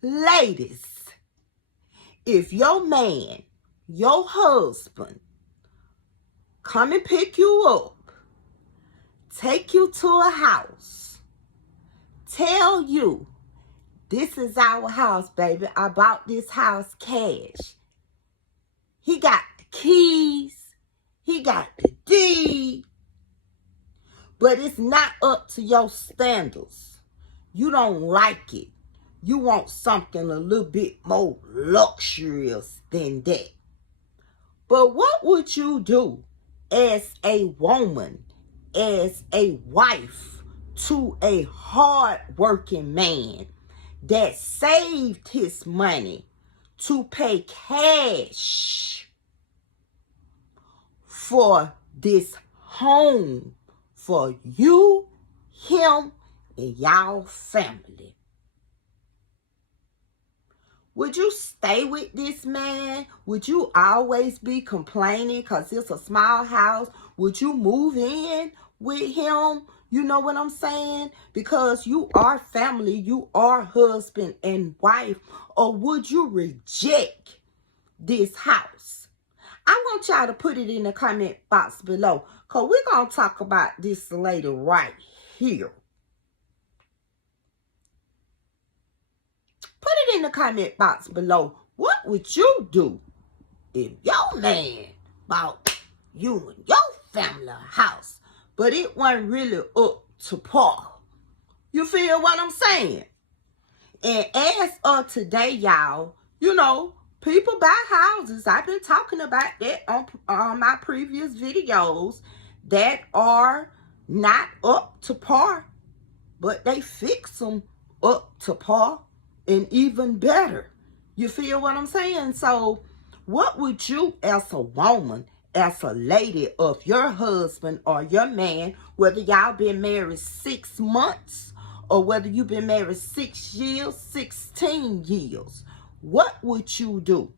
Ladies, if your man, your husband, come and pick you up, take you to a house, tell you, this is our house, baby. I bought this house cash. He got the keys. He got the deed. But it's not up to your standards. You don't like it. You want something a little bit more luxurious than that. But what would you do as a woman, as a wife to a hard-working man that saved his money to pay cash for this home for you, him, and y'all family? Would you stay with this man? Would you always be complaining because it's a small house? Would you move in with him? You know what I'm saying? Because you are family, you are husband and wife. Or would you reject this house? I want y'all to put it in the comment box below, because we're going to talk about this later right here. Put it in the comment box below. What would you do if your man bought you and your family a house, but it wasn't really up to par? You feel what I'm saying? And as of today, y'all, you know, people buy houses. I've been talking about that on my previous videos that are not up to par, but they fix them up to par and even better. You feel what I'm saying? So what would you, as a woman, as a lady of your husband or your man, whether y'all been married 6 months or whether you've been married 6 years, 16 years, what would you do?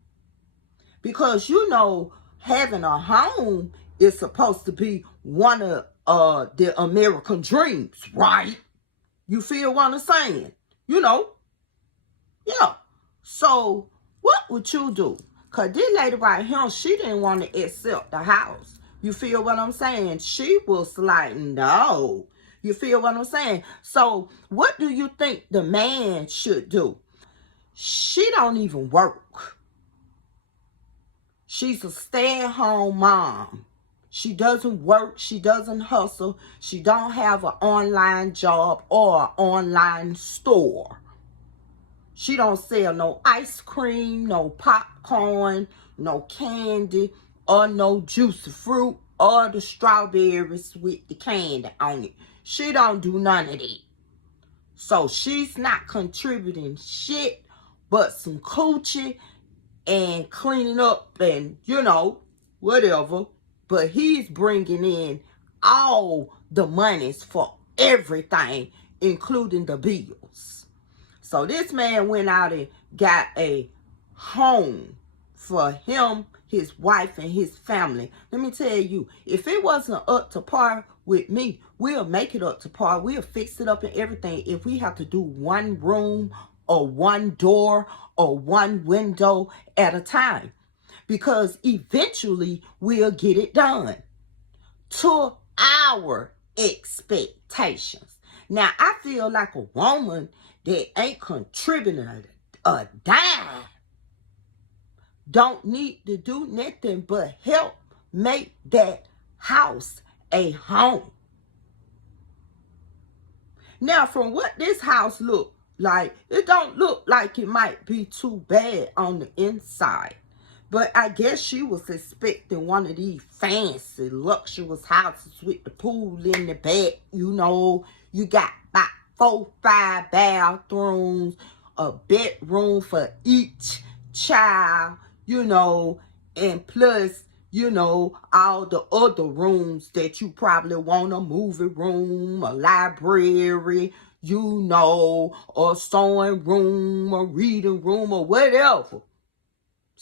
Because you know, having a home is supposed to be one of the American dreams, right? You feel what I'm saying? You know? Yeah. So what would you do? Because this lady right here, she didn't want to accept the house. You feel what I'm saying? She was like, no. You feel what I'm saying? So what do you think the man should do? She don't even work. She's a stay-at-home mom. She doesn't work. She doesn't hustle. She don't have an online job or an online store. She don't sell no ice cream, no popcorn, no candy, or no juicy fruit, or the strawberries with the candy on it. She don't do none of that. So she's not contributing shit but some coochie and cleaning up and, you know, whatever. But he's bringing in all the monies for everything, including the bills. So this man went out and got a home for him, his wife, and his family. Let me tell you, if it wasn't up to par with me, we'll make it up to par. We'll fix it up and everything. If we have to do one room or one door or one window at a time. Because eventually we'll get it done to our expectations. Now, I feel like a woman that ain't contributing a dime don't need to do nothing but help make that house a home. Now, from what this house look like, it don't look like it might be too bad on the inside. But I guess she was expecting one of these fancy, luxurious houses with the pool in the back. You know, you got about 4, 5 bathrooms, a bedroom for each child, you know, and plus, you know, all the other rooms that you probably want, a movie room, a library, you know, a sewing room, a reading room, or whatever.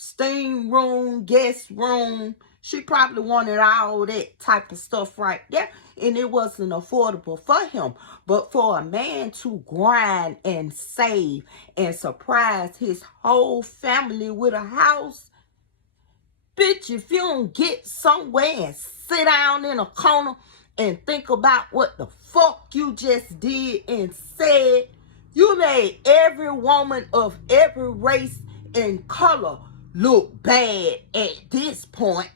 Steam room, guest room. She probably wanted all that type of stuff right there. and it wasn't affordable for him. But for a man to grind and save and surprise his whole family with a house, bitch, if you don't get somewhere and sit down in a corner and think about what the fuck you just did and said, you made every woman of every race and color look bad at this point.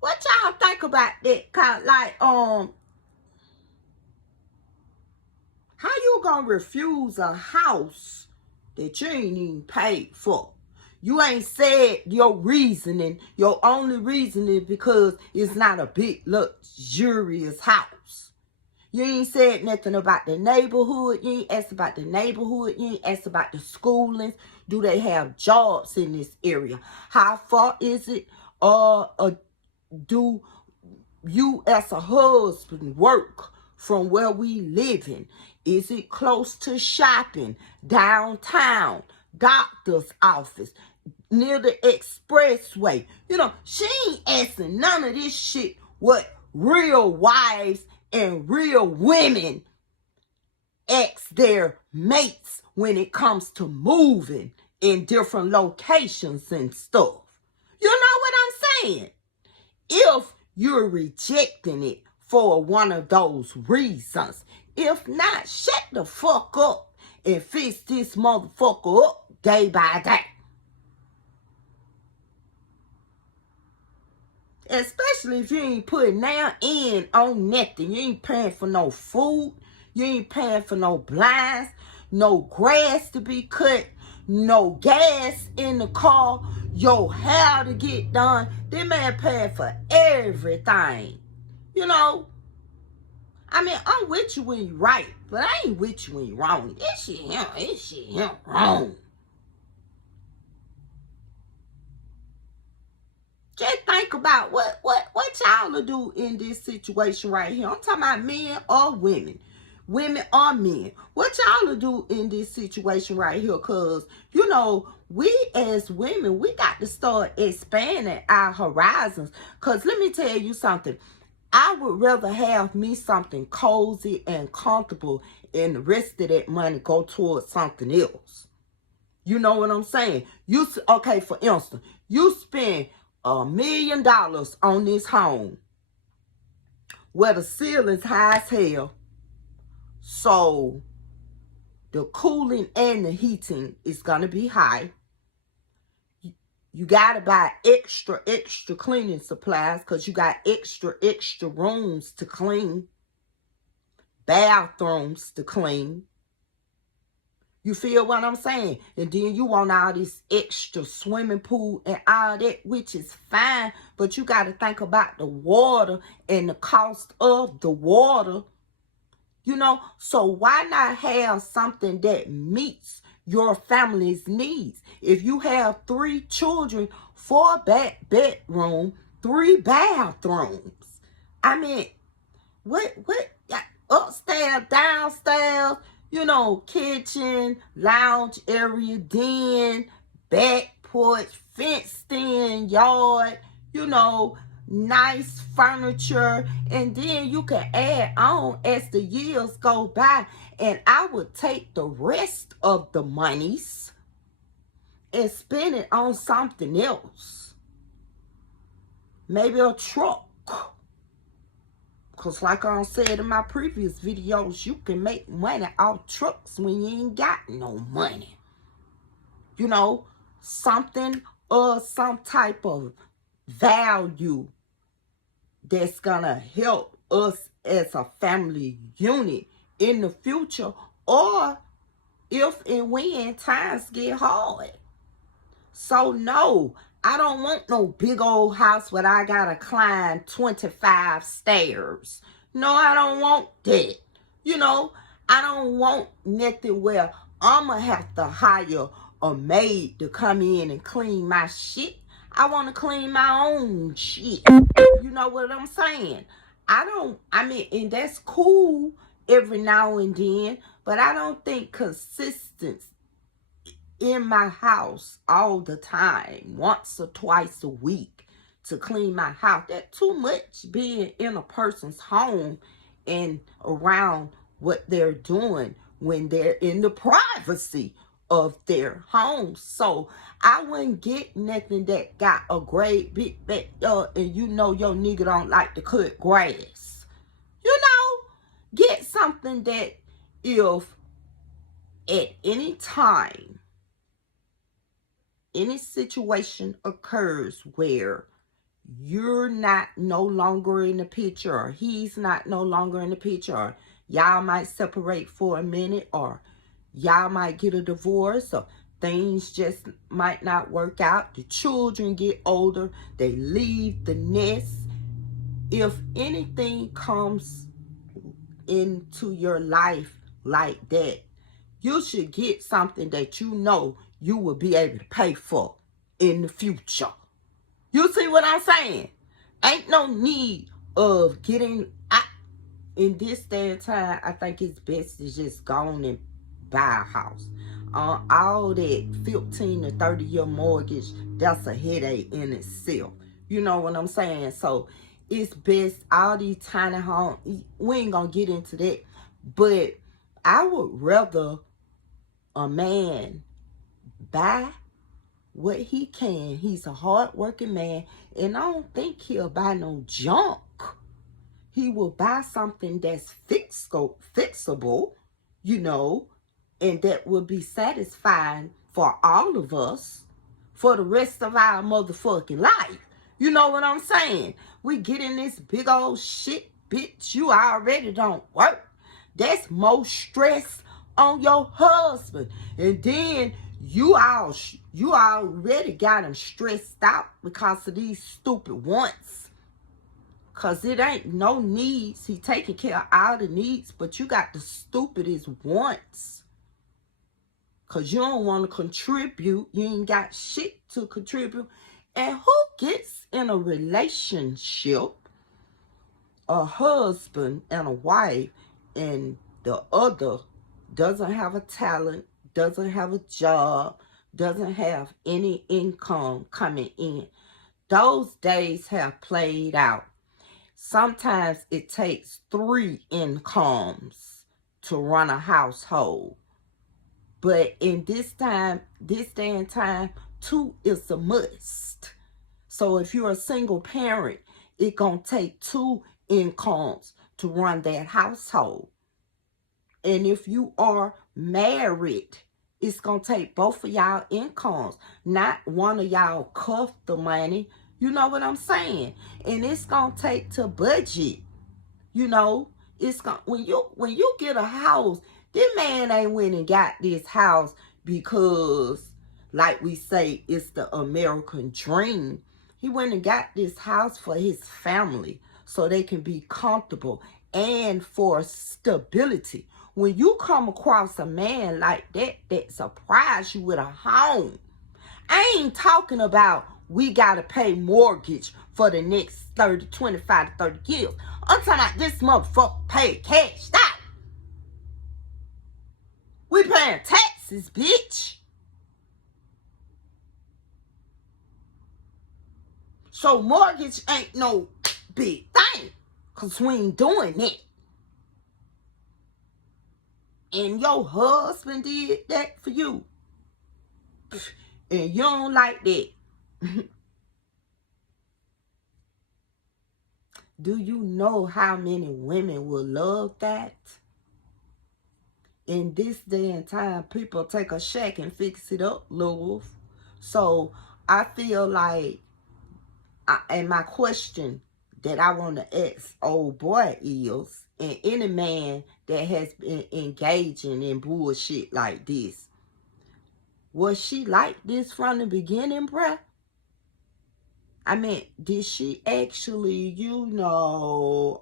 What y'all think about that? Cause like, how you gonna refuse a house that you ain't even paid for? You ain't said your reasoning. Your only reasoning because it's not a big luxurious house. You ain't said nothing about the neighborhood. You ain't asked about the neighborhood. You ain't asked about the schoolings. Do they have jobs in this area? How far is it? Do you as a husband work from where we living? Is it close to shopping, downtown, doctor's office, near the expressway? You know, she ain't asking none of this shit what real wives and real women ask their mates when it comes to moving in different locations and stuff. You know what I'm saying? If you're rejecting it for one of those reasons. If not, shut the fuck up and fix this motherfucker up day by day. Especially if you ain't putting now in on nothing. You ain't paying for no food. You ain't paying for no blinds, no grass to be cut, no gas in the car, your hair to get done. This man paying for everything. You know, I mean, I'm with you when you're right, but I ain't with you when you're wrong. This shit him wrong. Just think about what y'all will do in this situation right here. I'm talking about men or women. Women or men. What y'all will do in this situation right here. Because, you know, we as women, we got to start expanding our horizons. Because let me tell you something. I would rather have me something cozy and comfortable and the rest of that money go towards something else. You know what I'm saying? Okay, for instance, you spend $1 million on this home where the ceiling's high as hell, so the cooling and the heating is gonna be high. You gotta buy extra cleaning supplies because you got extra rooms to clean, bathrooms to clean. You feel what I'm saying? And then you want all this extra swimming pool and all that, which is fine. But you got to think about the water and the cost of the water. You know, so why not have something that meets your family's needs? If you have 3 children, 4 bedroom, 3 bathrooms. I mean, what upstairs, downstairs, you know, kitchen, lounge area, den, back porch, fenced in yard, you know, nice furniture. And then you can add on as the years go by. And I would take the rest of the monies and spend it on something else. Maybe a truck. Because like I said in my previous videos, you can make money off trucks when you ain't got no money. You know, something or some type of value that's going to help us as a family unit in the future, or if and when times get hard. So no, I don't want no big old house where I gotta climb 25 stairs. No, I don't want that. You know, I don't want nothing where I'ma have to hire a maid to come in and clean my shit. I want to clean my own shit. You know what I'm saying? And that's cool every now and then, but I don't think consistency in my house all the time, once or twice a week, to clean my house. That's too much being in a person's home and around what they're doing when they're in the privacy of their home. So I wouldn't get nothing that got a great big backyard and you know your nigga don't like to cut grass. You know, get something that if at any time any situation occurs where you're not no longer in the picture, or he's not no longer in the picture, or y'all might separate for a minute, or y'all might get a divorce, or things just might not work out, the children get older, they leave the nest. If anything comes into your life like that, you should get something that you know you will be able to pay for in the future. You see what I'm saying? Ain't no need of getting in this day and time. I think it's best to just go on and buy a house. All that 15 to 30 year mortgage, that's a headache in itself. You know what I'm saying? So it's best, all these tiny homes, we ain't gonna get into that. But I would rather a man buy what he can. He's a hard-working man, and I don't think he'll buy no junk. He will buy something that's fixable, you know, and that will be satisfying for all of us for the rest of our motherfucking life. You know what I'm saying? We get in this big old shit, bitch. You already don't work. That's more stress on your husband. And then you already got him stressed out because of these stupid wants. Because it ain't no needs. He taking care of all the needs, but you got the stupidest wants. Because you don't want to contribute. You ain't got shit to contribute. And who gets in a relationship, a husband and a wife, and the other doesn't have a talent, doesn't have a job, doesn't have any income coming in? Those days have played out. Sometimes it takes 3 incomes to run a household. But in this day and time, 2 is a must. So if you're a single parent, it's going to take 2 incomes to run that household. And if you are married, it's going to take both of y'all incomes. Not one of y'all cuff the money. You know what I'm saying? And it's going to take to budget. You know, it's going when you get a house, this man ain't went and got this house because, like we say, it's the American dream. He went and got this house for his family so they can be comfortable and for stability. When you come across a man like that surprise you with a home, I ain't talking about we got to pay mortgage for the next 25 to 30 years. I'm talking about this motherfucker paid cash out. We paying taxes, bitch. So mortgage ain't no big thing, because we ain't doing that. And your husband did that for you, and you don't like that. Do you know how many women will love that? In this day and time, people take a shack and fix it up, love. So I feel like, and my question that I want to ask old boy is, and any man that has been engaging in bullshit like this, was she like this from the beginning, bruh? I mean, did she actually, you know,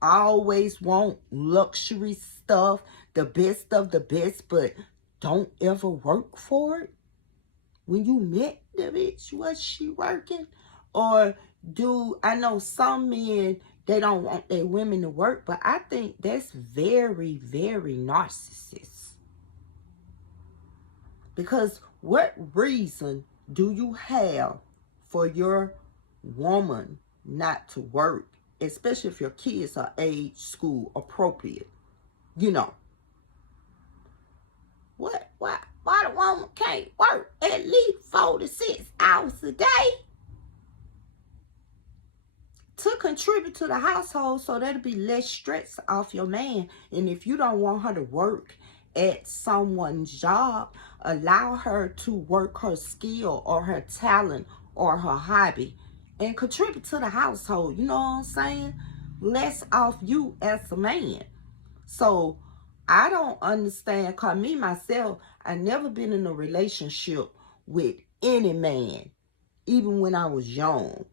always want luxury stuff, the best of the best, but don't ever work for it? When you met the bitch, was she working? Or I know some men, they don't want their women to work, but I think that's very, very narcissist. Because what reason do you have for your woman not to work, especially if your kids are age school appropriate. You know, why the woman can't work at least 4 to 6 hours a day to contribute to the household, so that'll be less stress off your man. And if you don't want her to work at someone's job, allow her to work her skill or her talent or her hobby and contribute to the household. You know what I'm saying? Less off you as a man. So I don't understand, because me myself, I never been in a relationship with any man, even when I was young.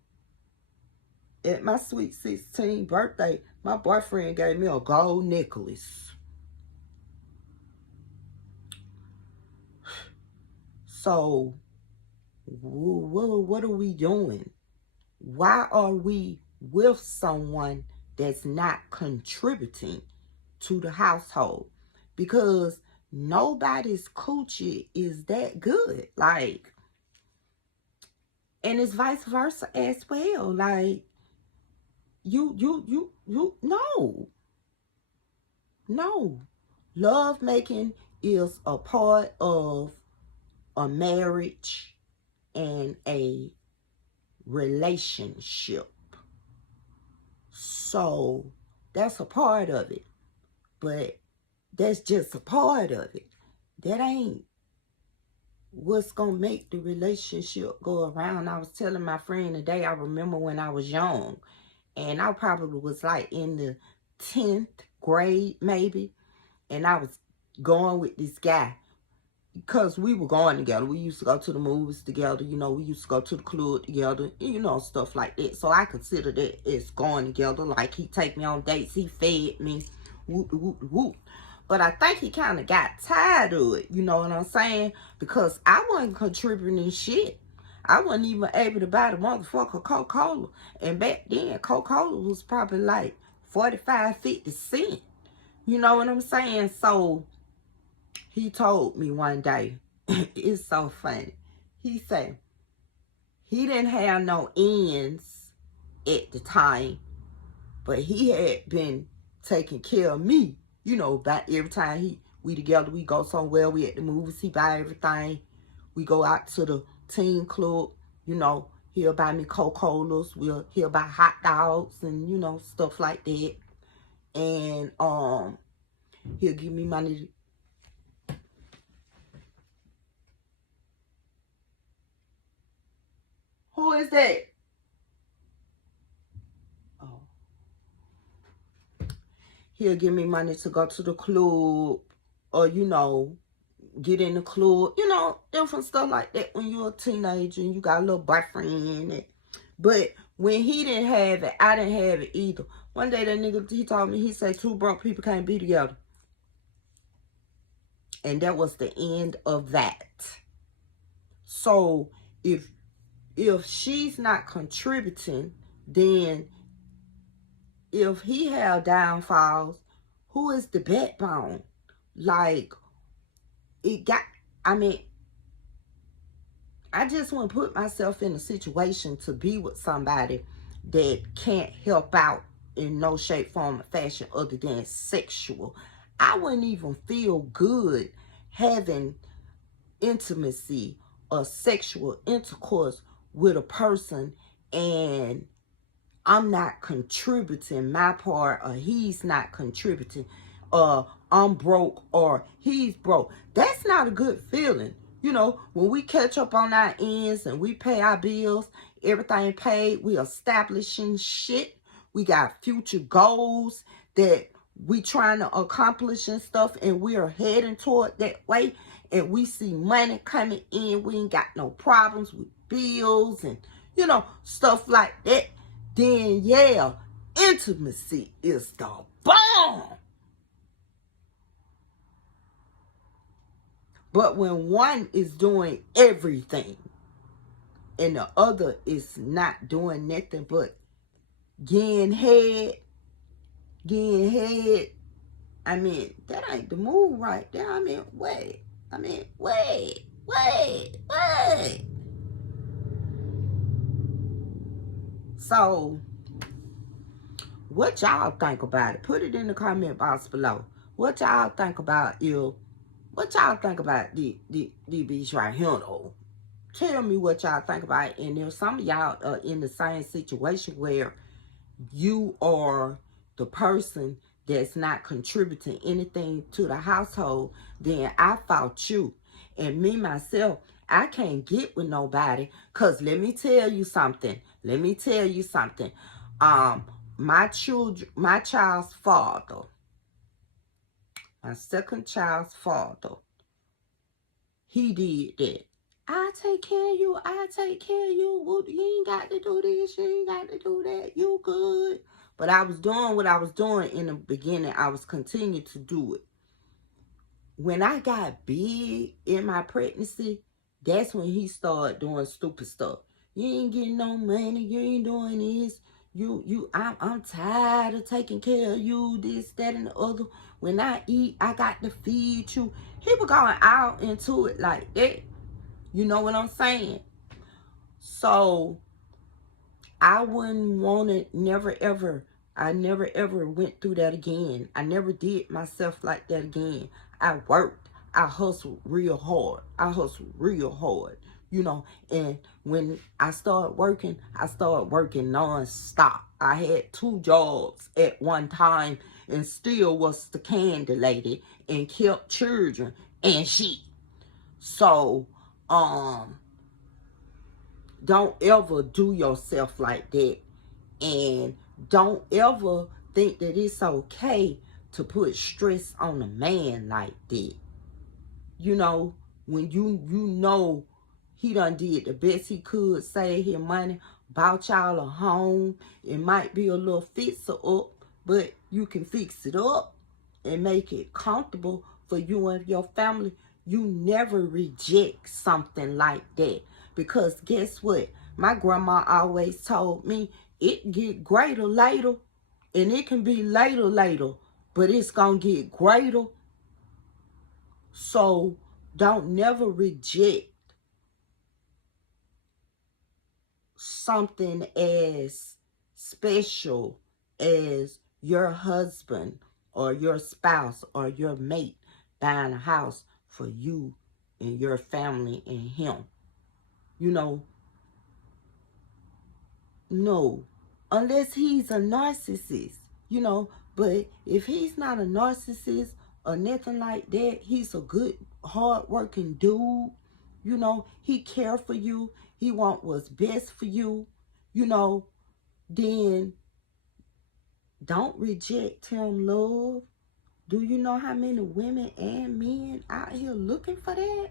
At my sweet 16th birthday, my boyfriend gave me a gold necklace. So, what are we doing? Why are we with someone that's not contributing to the household? Because nobody's coochie is that good. Like, and it's vice versa as well. Like, no. Love making is a part of a marriage and a relationship. So that's a part of it. But that's just a part of it. That ain't what's gonna make the relationship go around. I was telling my friend today, I remember when I was young, and I probably was like in the 10th grade maybe, and I was going with this guy because we were going together. We used to go to the movies together, you know, we used to go to the club together, you know, stuff like that. So I consider that as going together. Like, he take me on dates, he fed me, whoop, whoop, whoop. But I think he kind of got tired of it, you know what I'm saying? Because I wasn't contributing shit. I wasn't even able to buy the motherfucker Coca-Cola. And back then, Coca-Cola was probably like 45, 50 cents. You know what I'm saying? So he told me one day, it's so funny. He said he didn't have no ends at the time, but he had been taking care of me. You know, about every time we together, we go somewhere, we at the movies, he buy everything. We go out to the teen club, you know, he'll buy me Coca-Colas, he'll buy hot dogs and, you know, stuff like that. And he'll give me money. Who is that? Oh. He'll give me money to go to the club, or, you know, get in the club, you know, different stuff like that when you're a teenager and you got a little boyfriend. But when he didn't have it, I didn't have it either. One day that nigga, he told me, he said, 2 broke people can't be together. And that was the end of that. So if she's not contributing, then if he have downfalls, who is the backbone? Like, I just want to put myself in a situation to be with somebody that can't help out in no shape, form, or fashion other than sexual. I wouldn't even feel good having intimacy or sexual intercourse with a person and I'm not contributing my part, or he's not contributing, I'm broke or he's broke. That's not a good feeling. You know, when we catch up on our ends and we pay our bills, everything paid, we establishing shit. We got future goals that we trying to accomplish and stuff, and we are heading toward that way. And we see money coming in. We ain't got no problems with bills and, you know, stuff like that. Then, yeah, intimacy is the bomb. But when one is doing everything and the other is not doing nothing but getting head, I mean, that ain't the move right there. I mean, wait. So, what y'all think about it? Put it in the comment box below. What y'all think about what y'all think about the beach right here though? Tell me what y'all think about it. And if some of y'all are in the same situation where you are the person that's not contributing anything to the household, then I fault you. And me, myself, I can't get with nobody. Because let me tell you something. Let me tell you something. My child's father, my second child's father, he did that. I take care of you. I take care of you. Well, you ain't got to do this. You ain't got to do that. You good. But I was doing what I was doing in the beginning. I was continuing to do it. When I got big in my pregnancy, that's when he started doing stupid stuff. You ain't getting no money. You ain't doing this. I'm tired of taking care of you, this, that, and the other. When I eat, I got to feed you. He was going out into it like that. You know what I'm saying? So, I wouldn't want it, I never ever went through that again. I never did myself like that again. I worked. I hustled real hard. You know, and when I started working non-stop. I had 2 jobs at one time and still was the candy lady and kept children and shit. So, don't ever do yourself like that. And don't ever think that it's okay to put stress on a man like that. You know, when you know he done did the best he could, save his money, bought y'all a home. It might be a little fixer up, but you can fix it up and make it comfortable for you and your family. You never reject something like that. Because guess what? My grandma always told me it get greater later. And it can be later, but it's going to get greater. So don't never reject something as special as your husband or your spouse or your mate buying a house for you and your family and him. You know, no, unless he's a narcissist, you know. But if he's not a narcissist or nothing like that, he's a good, hard-working dude. You know, he care for you. He want what's best for you. You know, then don't reject him, love. Do you know how many women and men out here looking for that?